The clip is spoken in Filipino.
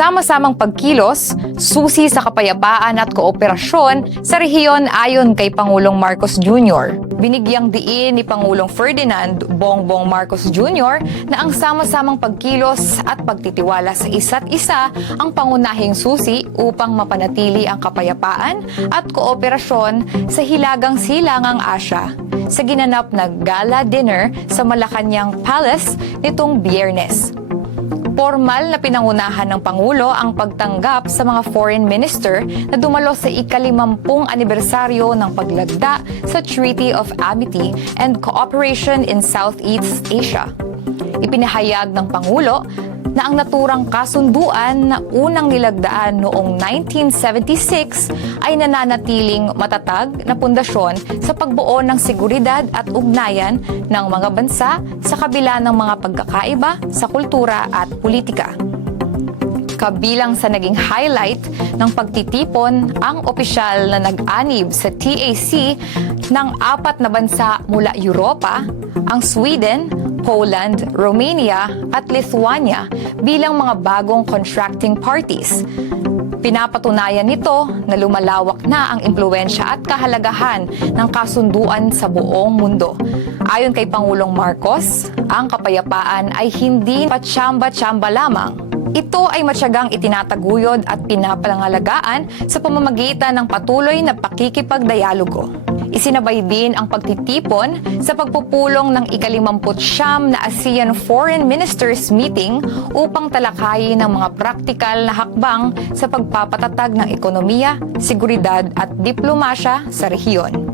sama-samang pagkilos, susi sa kapayapaan at kooperasyon sa rehiyon ayon kay Pangulong Marcos Jr. Binigyang diin ni Pangulong Ferdinand Bongbong Marcos Jr. na ang sama-samang pagkilos at pagtitiwala sa isa't isa ang pangunahing susi upang mapanatili ang kapayapaan at kooperasyon sa hilagang silangang Asya sa ginanap na gala dinner sa Malacanang Palace nitong Biyernes. Formal na pinangunahan ng Pangulo ang pagtanggap sa mga foreign minister na dumalo sa ika-50 anibersaryo ng paglagda sa Treaty of Amity and Cooperation in Southeast Asia. Ipinahayag ng Pangulo na ang naturang kasunduan na unang nilagdaan noong 1976 ay nananatiling matatag na pundasyon sa pagbuo ng seguridad at ugnayan ng mga bansa sa kabila ng mga pagkakaiba sa kultura at politika. Kabilang sa naging highlight ng pagtitipon ang opisyal na nag-anib sa TAC ng 4 na bansa mula Europa, ang Sweden, Poland, Romania at Lithuania bilang mga bagong contracting parties. Pinapatunayan nito na lumalawak na ang impluwensya at kahalagahan ng kasunduan sa buong mundo. Ayon kay Pangulong Marcos, ang kapayapaan ay hindi patsamba-tsamba lamang. Ito ay matyagang itinataguyod at pinapangalagaan sa pamamagitan ng patuloy na pakikipagdialogo. Isinabay din ang pagtitipon sa pagpupulong ng ika-59 na ASEAN Foreign Ministers Meeting upang talakayin ang mga praktikal na hakbang sa pagpapatatag ng ekonomiya, seguridad at diplomasya sa rehiyon.